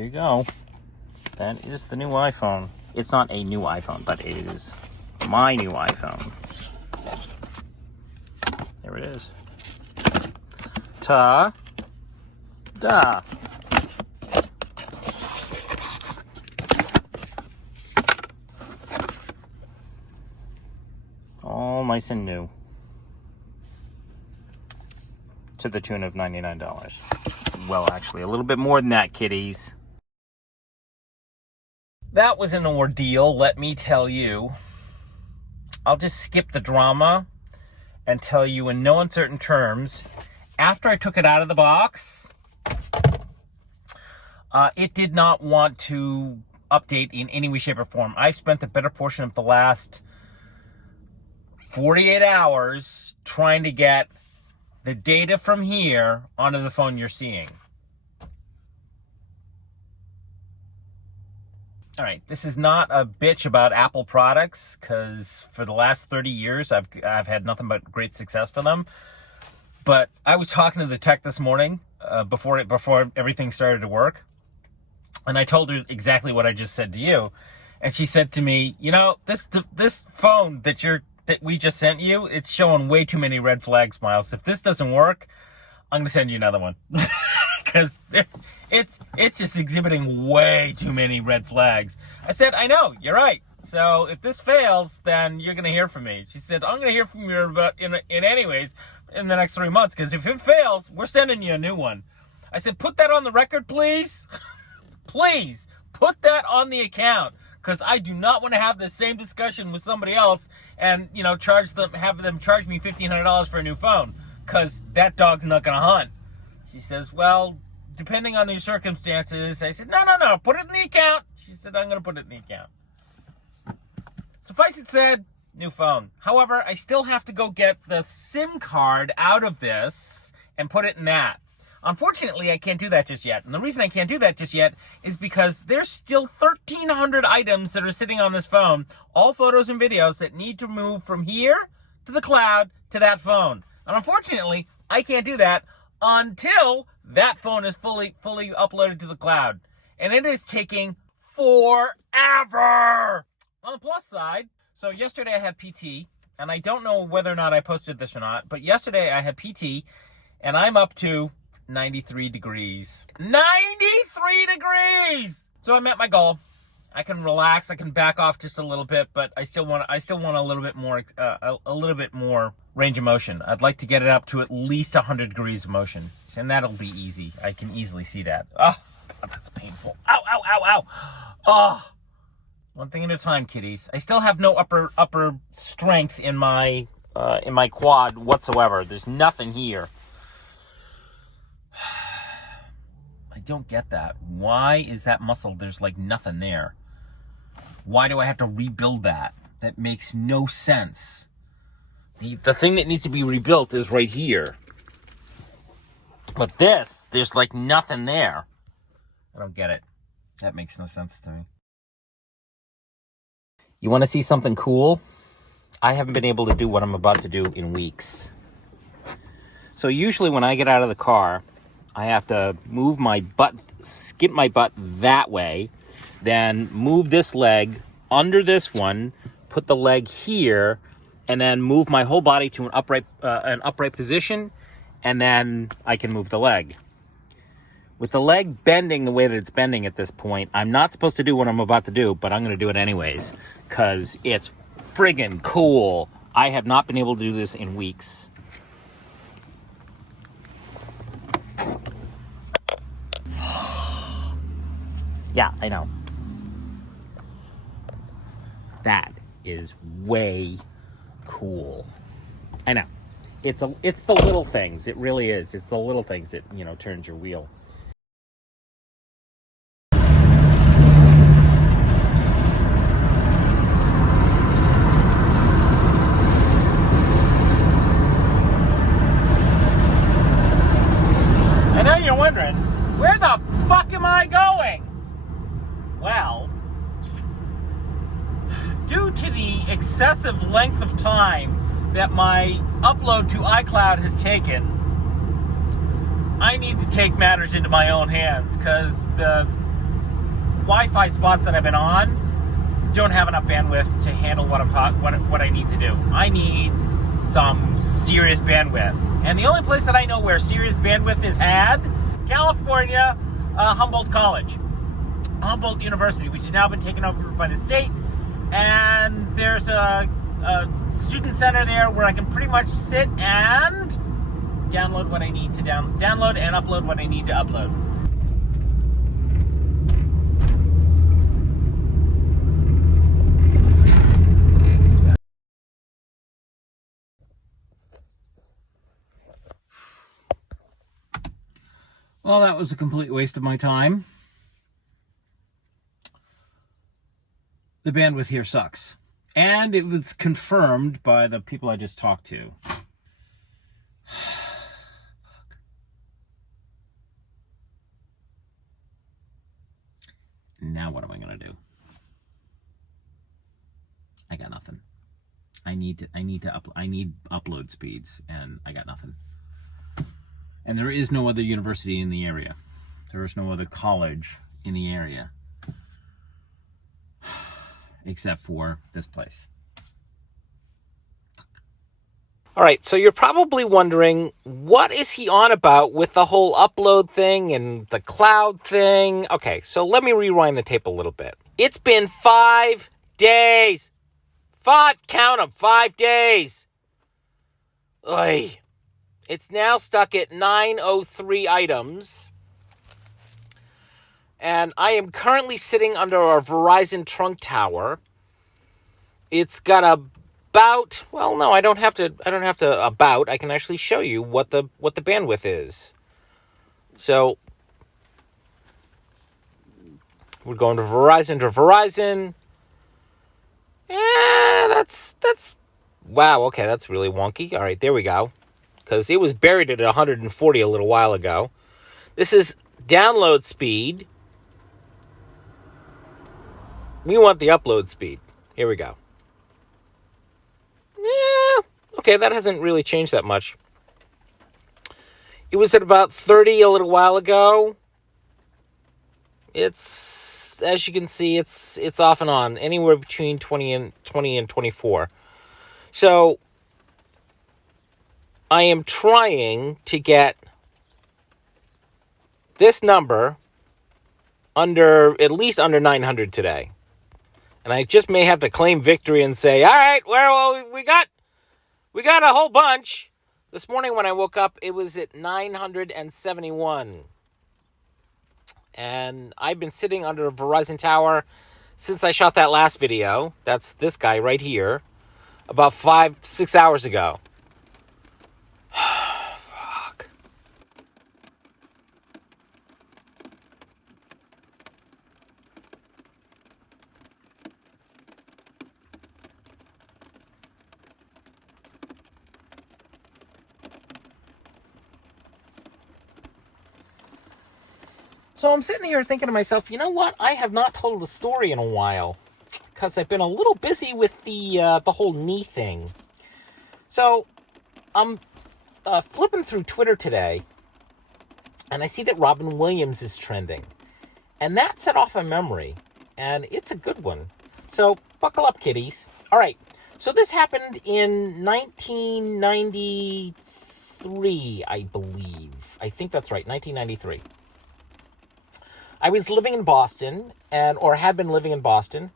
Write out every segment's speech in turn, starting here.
there you go. That is the new iPhone. It's not a new iPhone, but it is my new iPhone. There it is. Ta-da! All nice and new. To the tune of $99. Well, actually, a little bit more than that, kiddies. That was an ordeal, let me tell you. I'll just skip the drama and tell you in no uncertain terms, after I took it out of the box, it did not want to update in any way, shape, or form. I spent the better portion of the last 48 hours trying to get the data from here onto the phone you're seeing. All right, this is not a bitch about Apple products, because for the last 30 years, I've had nothing but great success for them. But I was talking to the tech this morning before everything started to work, and I told her exactly what I just said to you, and she said to me, you know, this phone that we just sent you, it's showing way too many red flags, Miles. If this doesn't work, I'm gonna send you another one. Because it's just exhibiting way too many red flags. I said, I know, you're right. So if this fails, then you're going to hear from me. She said, I'm going to hear from you in anyways in the next 3 months, because if it fails, we're sending you a new one. I said, put that on the record, please. Please, put that on the account, because I do not want to have the same discussion with somebody else and, you know, have them charge me $1,500 for a new phone, because that dog's not going to hunt. She says, well, depending on these circumstances. I said, no, put it in the account. She said, I'm going to put it in the account. Suffice it said, new phone. However, I still have to go get the SIM card out of this and put it in that. Unfortunately, I can't do that just yet. And the reason I can't do that just yet is because there's still 1,300 items that are sitting on this phone, all photos and videos that need to move from here to the cloud to that phone. And unfortunately, I can't do that until that phone is fully uploaded to the cloud. And it is taking forever. On the plus side, so yesterday I had PT, and I don't know whether or not I posted this or not, but yesterday I had PT, and I'm up to 93 degrees. 93 degrees! So I met my goal. I can relax, I can back off just a little bit, but I still want a little bit more range of motion. I'd like to get it up to at least 100 degrees of motion, and that'll be easy. I can easily see that. Oh, God, that's painful. Ow. Oh, one thing at a time, kiddies. I still have no upper strength in my quad whatsoever. There's nothing here. I don't get that. Why is that muscle? There's like nothing there. Why do I have to rebuild that? That makes no sense. The thing that needs to be rebuilt is right here. But there's like nothing there. I don't get it. That makes no sense to me. You want to see something cool? I haven't been able to do what I'm about to do in weeks. So usually when I get out of the car, I have to move my butt, skip my butt that way, then move this leg under this one, put the leg here, and then move my whole body to an upright position, and then I can move the leg. With the leg bending the way that it's bending at this point, I'm not supposed to do what I'm about to do, but I'm going to do it anyways, because it's friggin' cool. I have not been able to do this in weeks. Yeah, I know. That is way cool. I know. It's the little things. It really is. It's the little things that, you know, turns your wheel. I know you're wondering, where the fuck am I going? Well, due to the excessive length of time that my upload to iCloud has taken, I need to take matters into my own hands, because the Wi-Fi spots that I've been on don't have enough bandwidth to handle what I need to do. I need some serious bandwidth. And the only place that I know where serious bandwidth is had, California, Humboldt College. Humboldt University, which has now been taken over by the state. And there's a student center there where I can pretty much sit and download what I need to download and upload what I need to upload. Well, that was a complete waste of my time. The bandwidth here sucks. And it was confirmed by the people I just talked to. Now what am I going to do? I got nothing. I need upload speeds, and I got nothing. And there is no other university in the area. There is no other college in the area. Except for this place. All right, so you're probably wondering, what is he on about with the whole upload thing and the cloud thing? Okay, so let me rewind the tape a little bit. It's been 5 days. 5 days. Oy. It's now stuck at 903 items. And I am currently sitting under our Verizon trunk tower. It's got about, well, no, I don't have to I can actually show you what the bandwidth is. So we're going to Verizon. Yeah, that's wow, okay, that's really wonky. All right, there we go. Because it was buried at 140 a little while ago. This is download speed. We want the upload speed. Here we go. Yeah, okay, that hasn't really changed that much. It was at about 30 a little while ago. It's, as you can see, it's off and on, anywhere between 20 and 24. So I am trying to get this number at least under 900 today. And I just may have to claim victory and say, all right, well, we got a whole bunch. This morning when I woke up, it was at 971. And I've been sitting under a Verizon tower since I shot that last video. That's this guy right here. About 5-6 hours ago. Fuck. So I'm sitting here thinking to myself, you know what? I have not told the story in a while because I've been a little busy with the whole knee thing. So I'm flipping through Twitter today, and I see that Robin Williams is trending, and that set off a memory, and it's a good one. So buckle up, kiddies. All right. So this happened in 1993, I believe. I think that's right, 1993. I was living in Boston, or had been living in Boston,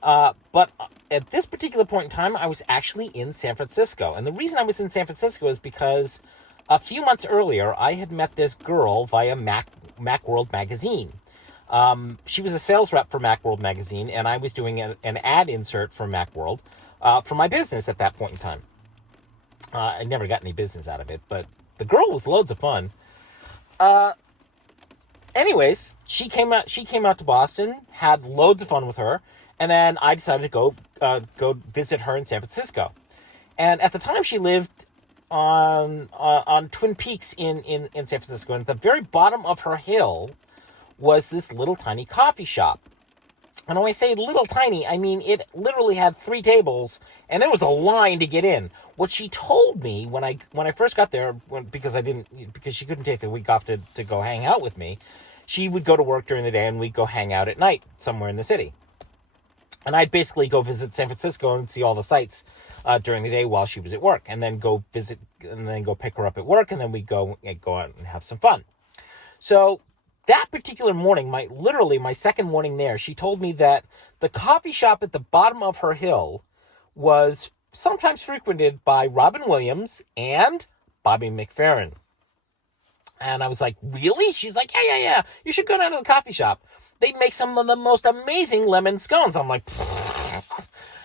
but at this particular point in time, I was actually in San Francisco. And the reason I was in San Francisco is because a few months earlier, I had met this girl via Macworld magazine. She was a sales rep for Macworld magazine, and I was doing an ad insert for Macworld for my business at that point in time. I never got any business out of it, but the girl was loads of fun. Anyways, she came out to Boston, had loads of fun with her, and then I decided to go visit her in San Francisco. And at the time, she lived on Twin Peaks in San Francisco, and at the very bottom of her hill was this little tiny coffee shop. And when I say little tiny, I mean it literally had 3 tables, and there was a line to get in. What she told me when I first got there, because she couldn't take the week off to go hang out with me, she would go to work during the day and we'd go hang out at night somewhere in the city. And I'd basically go visit San Francisco and see all the sights during the day while she was at work, and then go visit, and then go pick her up at work, and then we'd go out and have some fun. So that particular morning, my second morning there, she told me that the coffee shop at the bottom of her hill was sometimes frequented by Robin Williams and Bobby McFerrin. And I was like, really? She's like, yeah. You should go down to the coffee shop. They make some of the most amazing lemon scones. I'm like,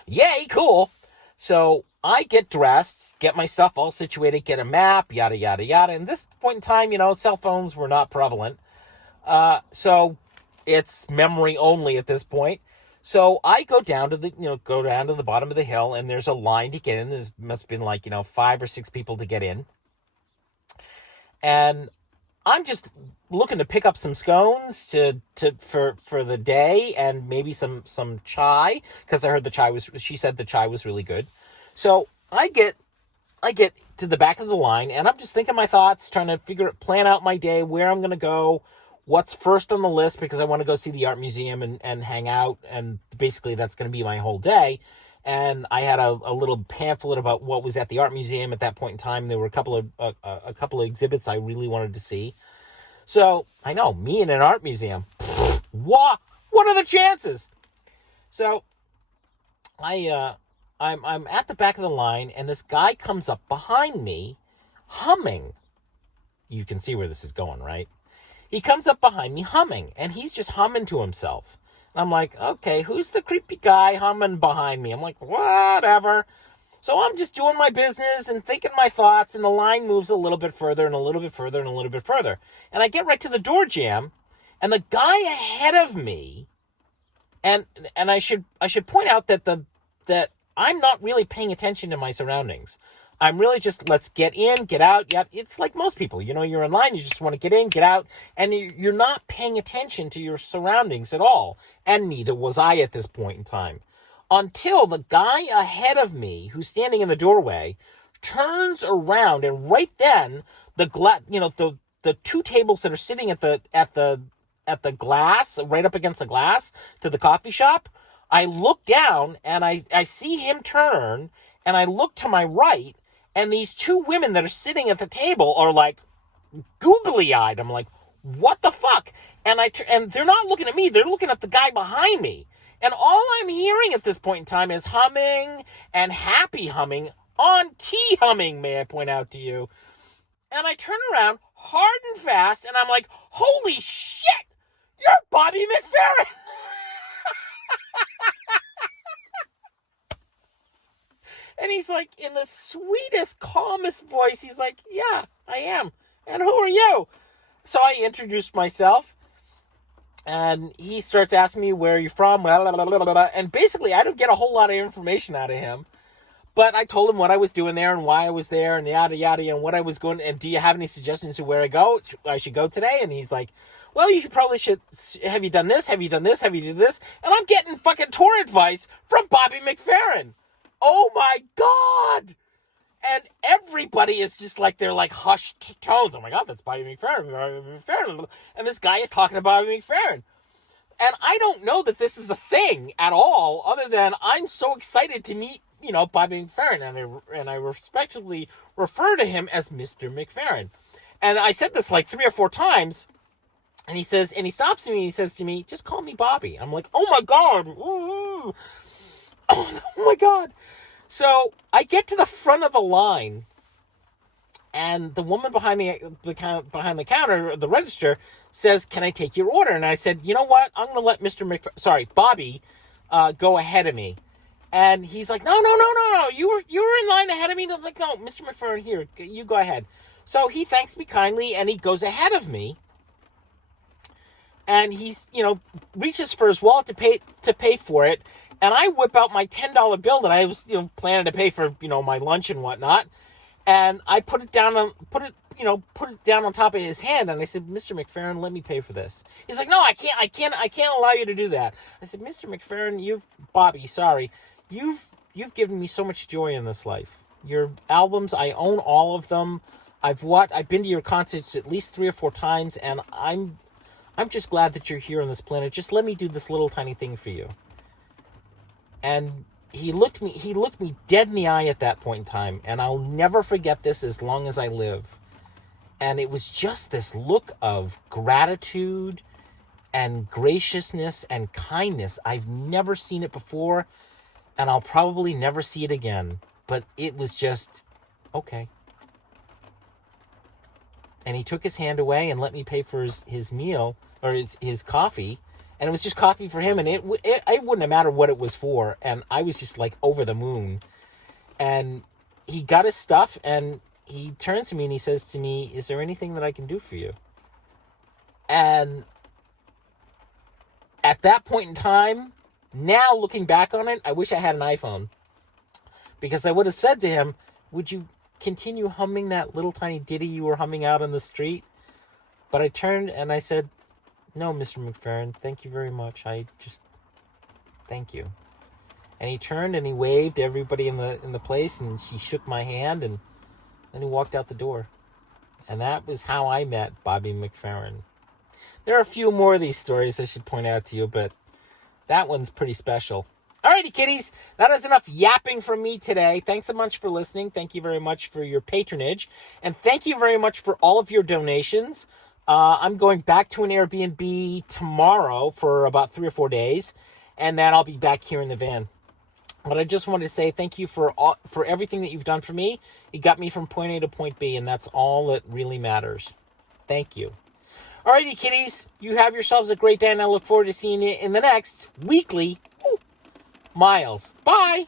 yay, cool. So I get dressed, get my stuff all situated, get a map, yada, yada, yada. And this point in time, cell phones were not prevalent. So it's memory only at this point. So I go down to the bottom of the hill, and there's a line to get in. There must have been 5 or 6 people to get in. And I'm just looking to pick up some scones for the day, and maybe some chai, because I heard she said the chai was really good. So I get to the back of the line, and I'm just thinking my thoughts, trying to plan out my day, where I'm going to go, what's first on the list, because I want to go see the art museum and hang out, and basically that's going to be my whole day. And I had a little pamphlet about what was at the art museum at that point in time. There were a couple of exhibits I really wanted to see. So I know, me in an art museum, what are the chances? So I'm at the back of the line, and this guy comes up behind me, humming. You can see where this is going, right? He comes up behind me humming, and he's just humming to himself. And I'm like, okay, who's the creepy guy humming behind me? I'm like, whatever. So I'm just doing my business and thinking my thoughts, and the line moves a little bit further and a little bit further and a little bit further. And I get right to the door jam, and the guy ahead of me, and I should point out that I'm not really paying attention to my surroundings. I'm really just, let's get in, get out. Yeah, it's like most people, you're in line, you just want to get in, get out, and you're not paying attention to your surroundings at all. And neither was I at this point in time. Until the guy ahead of me, who's standing in the doorway, turns around, and right then, the 2 tables that are sitting at the glass, right up against the glass to the coffee shop, I look down, and I see him turn, and I look to my right, and these 2 women that are sitting at the table are like googly-eyed. I'm like, what the fuck? And they're not looking at me, they're looking at the guy behind me. And all I'm hearing at this point in time is humming and happy humming, on key humming, may I point out to you. And I turn around hard and fast, and I'm like, holy shit, you're Bobby McFerrin. And he's like, in the sweetest, calmest voice, he's like, yeah, I am. And who are you? So I introduced myself, and he starts asking me, where are you from? Blah, blah, blah, blah, blah. And basically, I don't get a whole lot of information out of him. But I told him what I was doing there and why I was there and yada, yada, and what I was going. And do you have any suggestions to where I should go today? And he's like, well, you probably should. Have you done this? Have you done this? Have you done this? And I'm getting fucking tour advice from Bobby McFerrin. Oh my God. And everybody is just like, they're like hushed tones. Oh my God, that's Bobby McFerrin. And this guy is talking about Bobby McFerrin. And I don't know that this is a thing at all, other than I'm so excited to meet, Bobby McFerrin. And I respectfully refer to him as Mr. McFerrin. And I said this like 3 or 4 times. And he stops me and he says to me, just call me Bobby. I'm like, oh my God. Ooh. Oh my God. So I get to the front of the line, and the woman behind the counter, the register, says, can I take your order? And I said, you know what? I'm going to let Bobby, go ahead of me. And he's like, no. You were in line ahead of me. And I'm like, no, Mr. McFerrin, here, you go ahead. So he thanks me kindly, and he goes ahead of me. And he's, reaches for his wallet to pay for it. And I whip out my $10 bill that I was, planning to pay for, my lunch and whatnot. And I put it down on top of his hand. And I said, Mr. McFerrin, let me pay for this. He's like, no, I can't allow you to do that. I said, Mr. McFerrin, Bobby, sorry. You've given me so much joy in this life. Your albums, I own all of them. I've been to your concerts at least 3 or 4 times, and I'm I'm just glad that you're here on this planet. Just let me do this little tiny thing for you. And he looked me dead in the eye at that point in time, and I'll never forget this as long as I live. And it was just this look of gratitude and graciousness and kindness. I've never seen it before, and I'll probably never see it again. But it was just, okay. And he took his hand away and let me pay for his meal, or his coffee. And it was just coffee for him, and it wouldn't have mattered what it was for. And I was just like over the moon. And he got his stuff, and he turns to me and he says to me, "Is there anything that I can do for you?" And at that point in time, now looking back on it, I wish I had an iPhone. Because I would have said to him, "Would you continue humming that little tiny ditty you were humming out on the street?" But I turned and I said, "No, Mr. McFerrin, thank you very much. Thank you." And he turned and he waved to everybody in the place, and he shook my hand, and then he walked out the door. And that was how I met Bobby McFerrin. There are a few more of these stories I should point out to you, but that one's pretty special. Alrighty, kiddies, that is enough yapping from me today. Thanks so much for listening. Thank you very much for your patronage. And thank you very much for all of your donations. I'm going back to an Airbnb tomorrow for about 3 or 4 days, and then I'll be back here in the van. But I just wanted to say thank you for everything that you've done for me. You got me from point A to point B, and that's all that really matters. Thank you. Alrighty, kiddies, you have yourselves a great day, and I look forward to seeing you in the next weekly Miles. Bye!